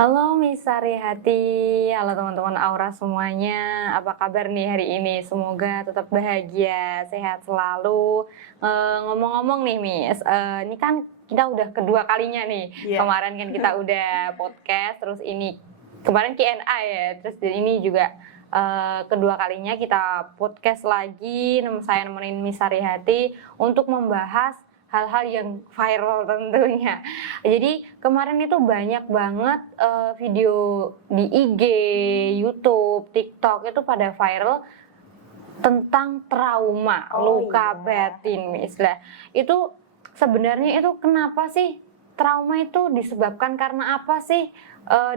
Halo Miss Sarihati, halo teman-teman Aura semuanya. Apa kabar nih hari ini? Semoga tetap bahagia, sehat selalu. Ngomong-ngomong nih Miss, ini kan kita udah kedua kalinya nih. Iya. Kemarin kan kita udah podcast, terus ini kemarin Q&A ya, terus ini juga kedua kalinya kita podcast lagi. Saya nemenin Miss Sarihati untuk membahas hal-hal yang viral tentunya. Jadi kemarin itu banyak banget video di IG, YouTube, TikTok itu pada viral tentang trauma, luka batin misalnya. Itu sebenarnya itu kenapa sih trauma itu disebabkan karena apa sih?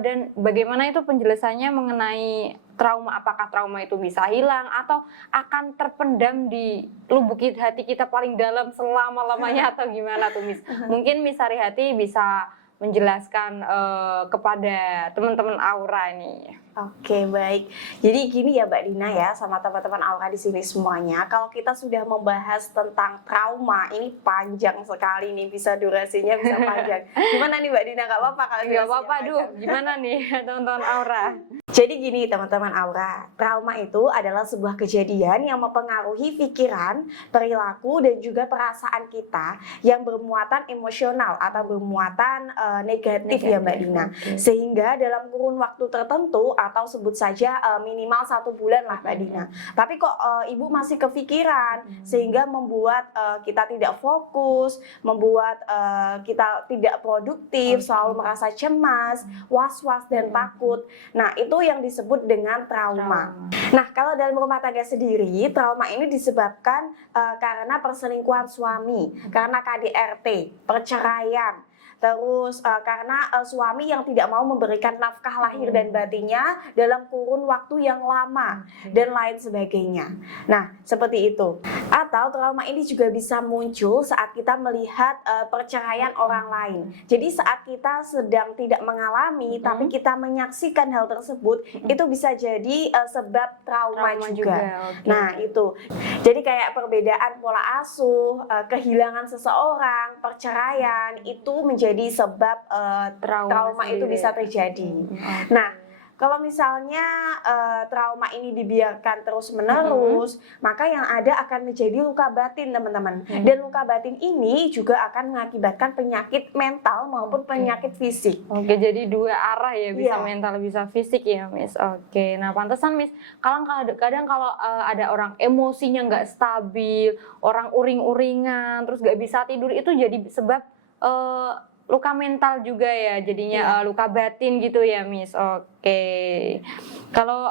Dan bagaimana itu penjelasannya mengenai trauma, apakah trauma itu bisa hilang atau akan terpendam di lubuk hati kita paling dalam selama-lamanya atau gimana tuh Miss? Mungkin Miss Sarihati bisa menjelaskan kepada teman-teman Aura nih. Oke, baik. Jadi gini ya Mbak Dina ya, sama teman-teman Aura di sini semuanya. Kalau kita sudah membahas tentang trauma, ini panjang sekali nih, bisa durasinya bisa panjang. Gimana nih Mbak Dina, nggak apa-apa kalau Nggak apa-apa, duh, gimana nih teman-teman Aura? Jadi gini teman-teman Aura, trauma itu adalah sebuah kejadian yang mempengaruhi pikiran, perilaku, dan juga perasaan kita yang bermuatan emosional atau bermuatan negatif ya Mbak Dina. Okay. Sehingga dalam kurun waktu tertentu atau sebut saja minimal 1 bulan lah Mbak Dina. Tapi kok Ibu masih kepikiran sehingga membuat kita tidak fokus, membuat kita tidak produktif, selalu merasa cemas, was-was dan takut. Nah, itu yang disebut dengan trauma. Nah, kalau dalam rumah tangga sendiri, trauma ini disebabkan karena perselingkuhan suami, karena KDRT, perceraian, terus karena suami yang tidak mau memberikan nafkah lahir dan batinnya dalam kurun waktu yang lama dan lain sebagainya. Nah, seperti itu. Atau trauma ini juga bisa muncul saat kita melihat perceraian orang lain. Jadi saat kita sedang tidak mengalami tapi kita menyaksikan hal tersebut, itu bisa jadi sebab trauma juga. Okay. Nah, itu. Jadi kayak perbedaan pola asuh, kehilangan seseorang, perceraian itu menjadi sebab trauma itu bisa terjadi. Nah, kalau misalnya trauma ini dibiarkan terus-menerus, maka yang ada akan menjadi luka batin, teman-teman. Dan luka batin ini juga akan mengakibatkan penyakit mental maupun penyakit fisik. Oke, jadi dua arah ya, bisa Iya. mental, bisa fisik ya, Miss. Oke, nah pantesan Miss, kadang kalau ada orang emosinya nggak stabil, orang uring-uringan, terus nggak bisa tidur, itu jadi sebab luka mental juga ya, jadinya luka batin gitu ya Miss. Oke. Kalau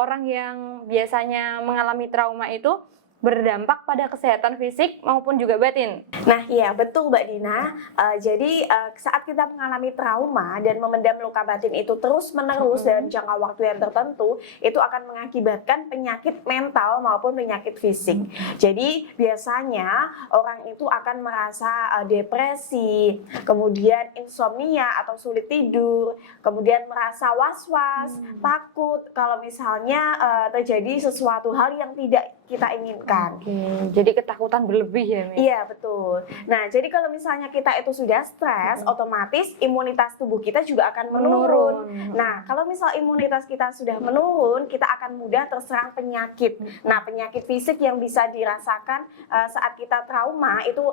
orang yang biasanya mengalami trauma itu berdampak pada kesehatan fisik maupun juga batin. Nah, iya betul Mbak Dina. Jadi saat kita mengalami trauma dan memendam luka batin itu terus-menerus dalam jangka waktu yang tertentu, itu akan mengakibatkan penyakit mental maupun penyakit fisik. Jadi biasanya orang itu akan merasa depresi, kemudian insomnia atau sulit tidur, kemudian merasa was-was, takut kalau misalnya terjadi sesuatu hal yang tidak kita inginkan. Oke, jadi ketakutan berlebih ya, Miss? Iya, betul. Nah, jadi kalau misalnya kita itu sudah stres, otomatis imunitas tubuh kita juga akan menurun. Nah, kalau misal imunitas kita sudah menurun, kita akan mudah terserang penyakit. Nah, penyakit fisik yang bisa dirasakan saat kita trauma itu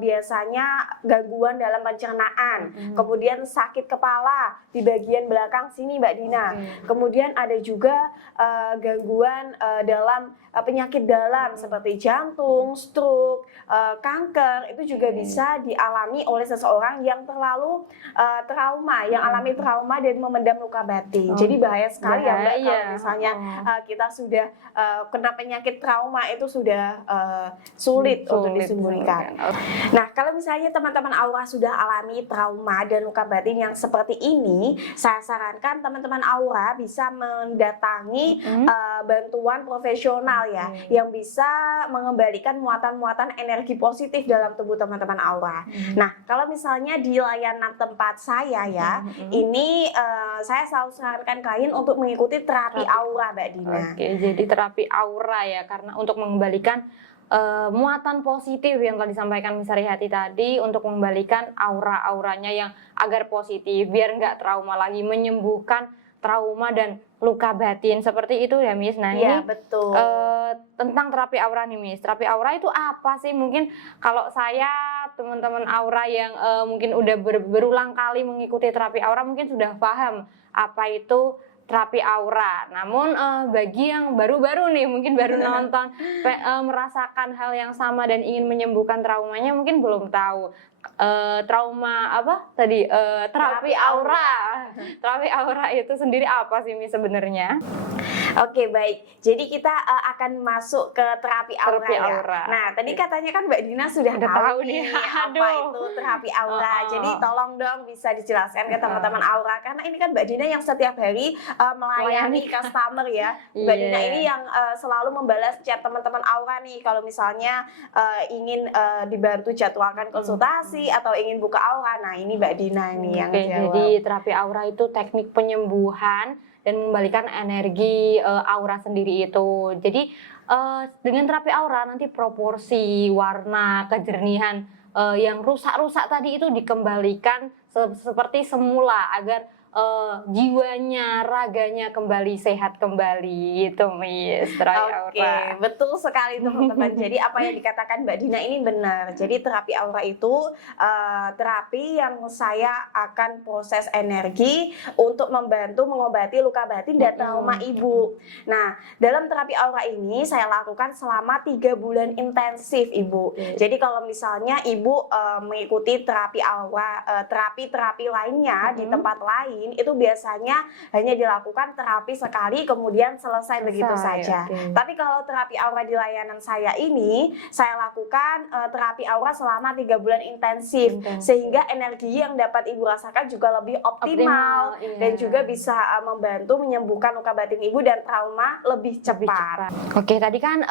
biasanya gangguan dalam pencernaan, kemudian sakit kepala di bagian belakang sini, Mbak Dina. Kemudian ada juga gangguan dalam penyakit dalam seperti jantung, stroke, kanker, itu juga bisa dialami oleh seseorang yang terlalu trauma, yang alami trauma dan memendam luka batin. Jadi bahaya sekali ya Mbak, kalau misalnya kita sudah kena penyakit trauma itu sudah sulit untuk disembuhkan. Nah, kalau misalnya teman-teman Aura sudah alami trauma dan luka batin yang seperti ini, saya sarankan teman-teman Aura bisa mendatangi bantuan profesional ya, yang bisa mengembalikan muatan-muatan energi positif dalam tubuh teman-teman Aura. Nah, kalau misalnya di layanan tempat saya ya, ini saya selalu sarankan klien untuk mengikuti terapi aura, Mbak Dina. Oke, jadi terapi aura ya, karena untuk mengembalikan muatan positif yang telah disampaikan Miss Sarihati tadi untuk mengembalikan aura-auranya yang agar positif, biar nggak trauma lagi, menyembuhkan trauma dan luka batin seperti itu ya Miss. Nah Iya, ini betul. tentang terapi aura nih Miss. Terapi aura itu apa sih? Mungkin kalau saya teman-teman aura yang mungkin udah berulang kali mengikuti terapi aura mungkin sudah paham apa itu terapi aura. Namun bagi yang baru-baru nih mungkin baru nonton merasakan hal yang sama dan ingin menyembuhkan traumanya mungkin belum tahu. Trauma apa tadi terapi aura. Terapi aura itu sendiri apa sih Miss sebenarnya? Oke, baik. Jadi kita akan masuk ke terapi aura Terapi ya. aura. Nah, tadi katanya kan Mbak Dina sudah Udah tahu nih. apa Aduh. itu terapi aura. Jadi tolong dong bisa dijelaskan ke teman-teman aura, karena ini kan Mbak Dina yang setiap hari melayani customer ya. Mbak Dina ini yang selalu membalas chat teman-teman aura nih kalau misalnya ingin dibantu jadwalkan konsultasi atau ingin buka aura. Nah, ini Mbak Dina nih yang jawab. Jadi terapi aura itu teknik penyembuhan dan mengembalikan energi aura sendiri itu. Jadi dengan terapi aura nanti proporsi, warna, kejernihan yang rusak-rusak tadi itu dikembalikan seperti semula agar jiwanya, raganya kembali sehat kembali gitu Miss. Terapi Oke, aura. betul sekali teman-teman. Jadi apa yang dikatakan Mbak Dina ini benar. Jadi terapi aura itu terapi yang saya akan proses energi untuk membantu mengobati luka batin dan trauma ibu. Nah, dalam terapi aura ini saya lakukan selama 3 bulan intensif ibu. Jadi kalau misalnya ibu mengikuti terapi aura, terapi lainnya di tempat lain, itu biasanya hanya dilakukan terapi sekali kemudian selesai begitu saja. Tapi kalau terapi aura di layanan saya ini, saya lakukan terapi aura selama 3 bulan intensif, sehingga energi yang dapat ibu rasakan juga lebih optimal dan juga bisa membantu menyembuhkan luka batin ibu dan trauma lebih cepat. Oke, tadi kan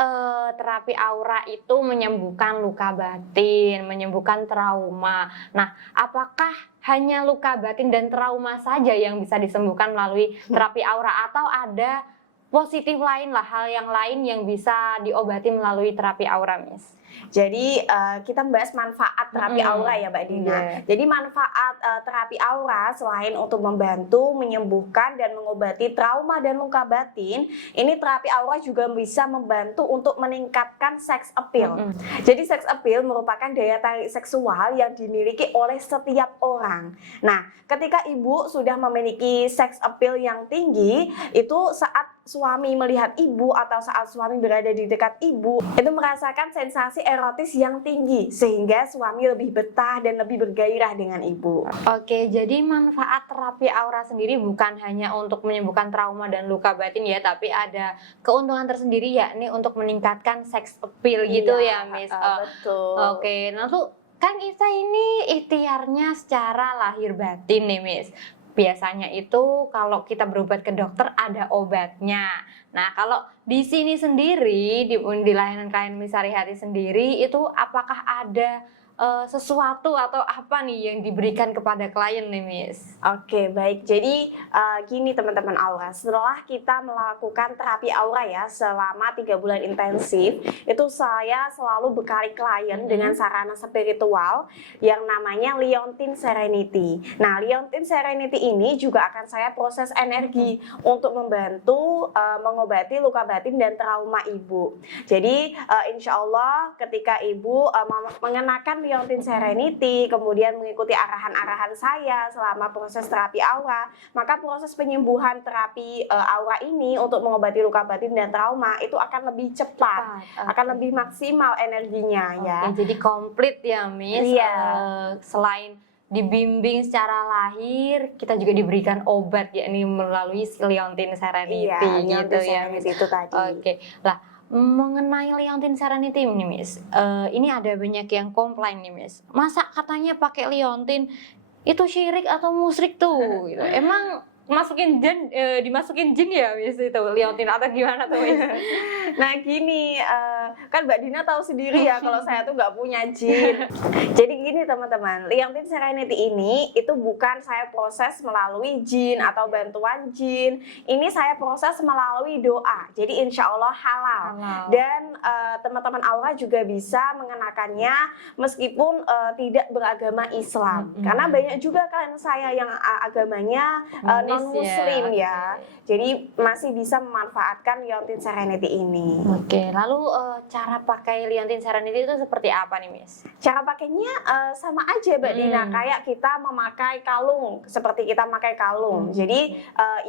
terapi aura itu menyembuhkan luka batin, menyembuhkan trauma. Nah, apakah hanya luka batin dan trauma saja yang bisa disembuhkan melalui terapi aura atau ada positif lain lah, hal yang lain yang bisa diobati melalui terapi aura, Miss? Jadi kita membahas manfaat terapi aura ya Mbak Dina. Jadi manfaat terapi aura selain untuk membantu menyembuhkan dan mengobati trauma dan luka batin, ini terapi aura juga bisa membantu untuk meningkatkan sex appeal. Jadi sex appeal merupakan daya tarik seksual yang dimiliki oleh setiap orang. Nah, ketika ibu sudah memiliki sex appeal yang tinggi, itu saat suami melihat ibu atau saat suami berada di dekat ibu, itu merasakan sensasi erotis yang tinggi sehingga suami lebih betah dan lebih bergairah dengan ibu. Oke, jadi manfaat terapi aura sendiri bukan hanya untuk menyembuhkan trauma dan luka batin ya, tapi ada keuntungan tersendiri yakni untuk meningkatkan sex appeal gitu ya, Miss. Betul. Oke, nah tuh kan kita ini ikhtiarnya secara lahir batin nih, Miss. Biasanya itu kalau kita berobat ke dokter ada obatnya. Nah, kalau di sini sendiri di layanan klien Miss Sarihati sendiri itu apakah ada sesuatu atau apa nih yang diberikan kepada klien nih, Miss? Oke, baik. Jadi gini teman-teman aura, setelah kita melakukan terapi aura ya selama 3 bulan intensif, itu saya selalu bekali klien dengan sarana spiritual yang namanya Leontin Serenity. Nah, Leontin Serenity ini juga akan saya proses energi untuk membantu mengobati luka batin dan trauma ibu. Jadi insya Allah ketika ibu mengenakan Leontin Serenity, kemudian mengikuti arahan-arahan saya selama proses terapi aura, maka proses penyembuhan terapi aura ini untuk mengobati luka batin dan trauma itu akan lebih cepat, akan lebih maksimal energinya ya. Jadi komplit ya, Miss. Iya. Selain dibimbing secara lahir, kita juga diberikan obat yakni melalui Leontin Serenity gitu ya, Miss. Itu tadi. Oke. Lah, mengenai Leontin Serenity nih, Miss. Ini ada banyak yang komplain nih, Miss. Masa katanya pakai Leontin itu syirik atau musyrik tuh gitu. Emang dimasukin jin ya Miss itu liontin atau gimana tuh Miss? Nah gini, kan Mbak Dina tahu sendiri ya kalau saya tuh nggak punya jin. Jadi gini teman-teman, Liontin Serenity ini itu bukan saya proses melalui jin atau bantuan jin. Ini saya proses melalui doa. Jadi insya Allah halal. Dan teman-teman aura juga bisa mengenakannya meskipun tidak beragama Islam. Karena banyak juga kan saya yang agamanya non-muslim ya. Jadi masih bisa memanfaatkan Liontin Serenity ini. Oke, lalu cara pakai Liontin Serenity itu seperti apa nih Miss? Cara pakainya sama aja Mbak Dina, kayak kita memakai kalung, seperti kita memakai kalung. Jadi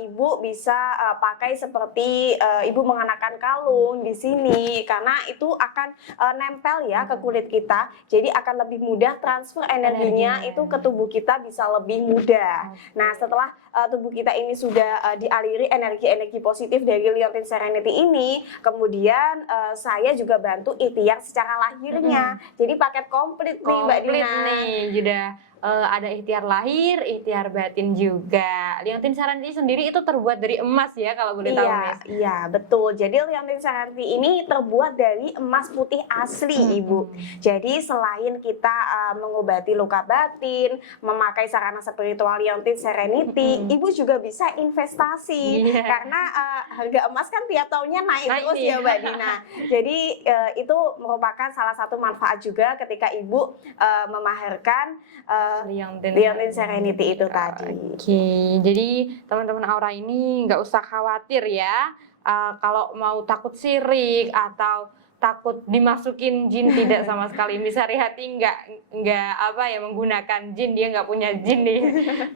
ibu bisa pakai seperti ibu mengenakan kalung di sini, karena itu akan nempel ya ke kulit kita. Jadi akan lebih mudah transfer energinya itu ke tubuh kita bisa lebih mudah. Nah setelah tubuh kita ini sudah dialiri energi-energi positif dari Liontin Serenity ini, kemudian saya juga bantu ikhtiar secara lahirnya. Jadi paket komplit nih Mbak Dina. Nih, sudah ada ikhtiar lahir, ikhtiar batin juga. Liontin Serenity sendiri itu terbuat dari emas ya kalau boleh tahu Miss. Iya, betul. Jadi Liontin Serenity ini terbuat dari emas putih asli Ibu. Jadi selain kita mengobati luka batin, memakai sarana spiritual Liontin Serenity, Ibu juga bisa investasi. Karena harga emas kan tiap tahunnya naik terus ya Mbak Dina. Jadi itu merupakan salah satu manfaat juga ketika Ibu memaherkan Liontin Serenity itu tadi. Oke, jadi teman-teman aura ini nggak usah khawatir ya kalau mau takut syirik atau takut dimasukin jin, tidak sama sekali. Miss Sarihati nggak menggunakan jin, dia nggak punya jin nih,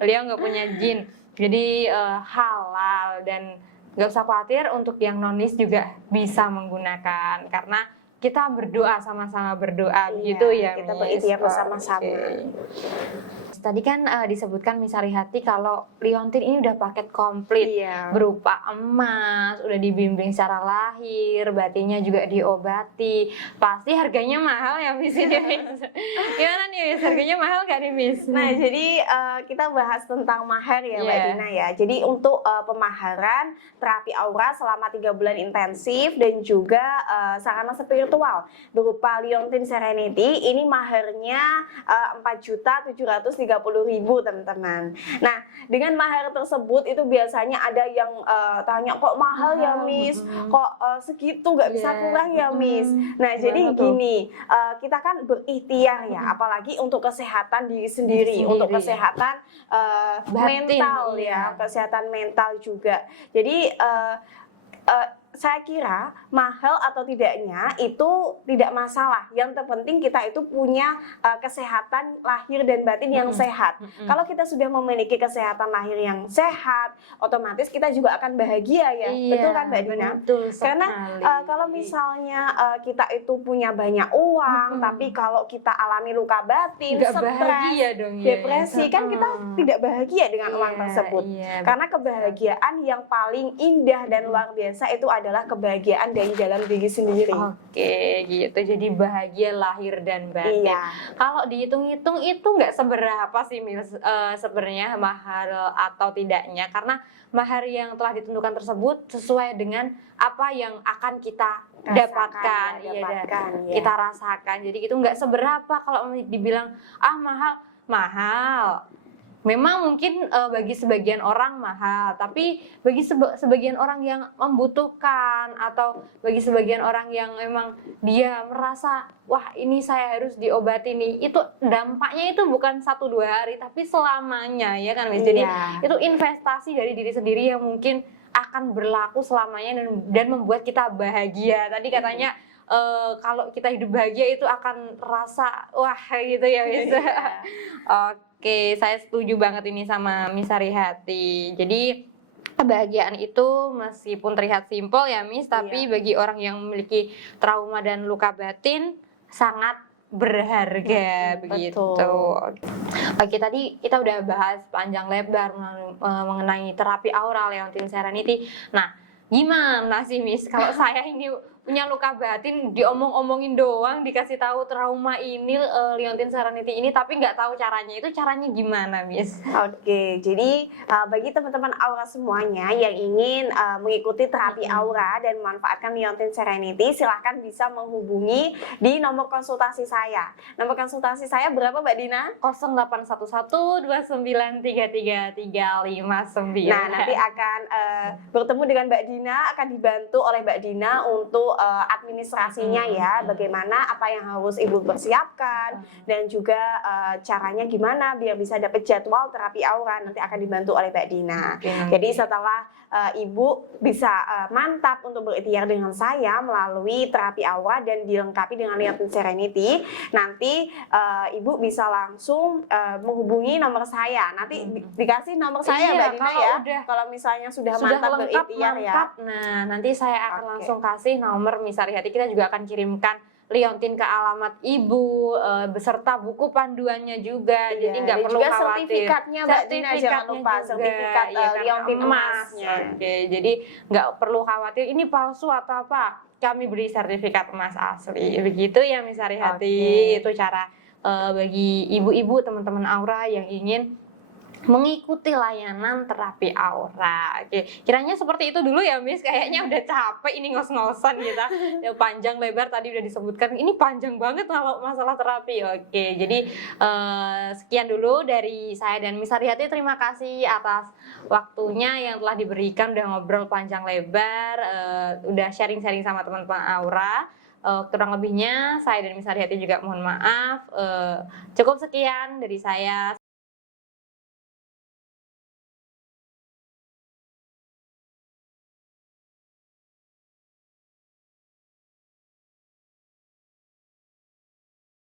beliau nggak punya jin. Jadi halal dan nggak usah khawatir untuk yang nonis juga bisa menggunakan karena kita berdoa sama-sama berdoa gitu ya. Kita berikhtiar bersama-sama. Tadi kan disebutkan Miss Sarihati kalau Liontin ini udah paket komplit berupa emas, udah dibimbing secara lahir, batinnya juga diobati. Pasti harganya mahal ya Miss ini. Gimana nih Miss? Harganya mahal gak nih Miss? Nah jadi kita bahas tentang mahar ya Mbak Dina ya. Jadi untuk pemaharan terapi aura selama 3 bulan intensif dan juga sarana spiritual berupa Liontin Serenity ini maharnya 4.730.000 teman-teman. Nah dengan mahar tersebut itu biasanya ada yang tanya kok mahal ya Miss, kok segitu nggak bisa kurang ya Miss. Nah jadi gini, kita kan berikhtiar ya, apalagi untuk kesehatan diri sendiri, untuk kesehatan mental ya, kesehatan mental juga. Jadi saya kira mahal atau tidaknya itu tidak masalah. Yang terpenting kita itu punya kesehatan lahir dan batin yang sehat. Kalau kita sudah memiliki kesehatan lahir yang sehat, otomatis kita juga akan bahagia ya. Betul kan Mbak Dina? Karena kalau misalnya kita itu punya banyak uang, tapi kalau kita alami luka batin, stres, depresi, kan kita tidak bahagia dengan uang tersebut. Karena kebahagiaan yang paling indah dan luar biasa itu adalah kebahagiaan dari dalam diri sendiri. Oke, gitu. Jadi bahagia lahir dan batin. Kalau dihitung-hitung itu nggak seberapa sih sebenarnya mahar atau tidaknya, karena mahar yang telah ditentukan tersebut sesuai dengan apa yang akan kita dapatkan, kita rasakan. Jadi itu nggak seberapa kalau dibilang mahal. Memang mungkin bagi sebagian orang mahal, tapi bagi sebagian orang yang membutuhkan atau bagi sebagian orang yang memang dia merasa wah ini saya harus diobati nih, itu dampaknya itu bukan 1-2 hari tapi selamanya ya kan Miss. Jadi itu investasi dari diri sendiri yang mungkin akan berlaku selamanya dan membuat kita bahagia. Tadi katanya kalau kita hidup bahagia itu akan rasa wah gitu ya Miss. Oke, saya setuju banget ini sama Miss Sarihati. Jadi kebahagiaan itu meskipun terlihat simpel ya Miss, tapi bagi orang yang memiliki trauma dan luka batin sangat berharga begitu. Oke, tadi kita udah bahas panjang lebar mengenai terapi aura Liontin Serenity. Nah, gimana sih Miss kalau saya ini punya luka batin, diomong-omongin doang, dikasih tahu trauma ini, Leontin Serenity ini, tapi nggak tahu caranya. Itu caranya gimana, Miss? Oke, jadi bagi teman-teman Aura semuanya yang ingin mengikuti terapi aura dan memanfaatkan Leontin Serenity, silahkan bisa menghubungi di nomor konsultasi saya. Nomor konsultasi saya berapa, Mbak Dina? 0811-2933359. Nah, nanti akan bertemu dengan Mbak Dina, akan dibantu oleh Mbak Dina untuk administrasinya ya, bagaimana apa yang harus Ibu persiapkan dan juga caranya gimana biar bisa dapat jadwal terapi aura, nanti akan dibantu oleh Mbak Dina. Jadi setelah Ibu bisa mantap untuk berikhtiar dengan saya melalui terapi aura dan dilengkapi dengan Leontin Serenity, nanti Ibu bisa langsung menghubungi nomor saya. Nanti dikasih nomor saya, Mbak Dina ya. Kalau misalnya sudah mantap lengkap, berikhtiar ya. Nah, nanti saya akan langsung kasih nomor Miss Sarihati. Kita juga akan kirimkan Leontin ke alamat Ibu beserta buku panduannya juga. Jadi nggak perlu juga khawatir. Sertifikatnya Mbak Dina, jangan lupa juga. sertifikat Ya, Leontin emasnya. Oke, jadi nggak perlu khawatir ini palsu atau apa. Kami beri sertifikat emas asli. Begitu ya Miss Sarihati. Itu cara bagi ibu-ibu teman-teman Aura yang ingin mengikuti layanan terapi aura. Oke, kiranya seperti itu dulu ya Miss. Kayaknya udah capek ini ngos-ngosan kita. Ya, panjang lebar tadi udah disebutkan. Ini panjang banget kalau masalah terapi. Oke, jadi sekian dulu dari saya dan Miss Sarihati. Terima kasih atas waktunya yang telah diberikan, udah ngobrol panjang lebar, udah sharing-sharing sama teman-teman Aura. Kurang lebihnya saya dan Miss Sarihati juga mohon maaf. Cukup sekian dari saya.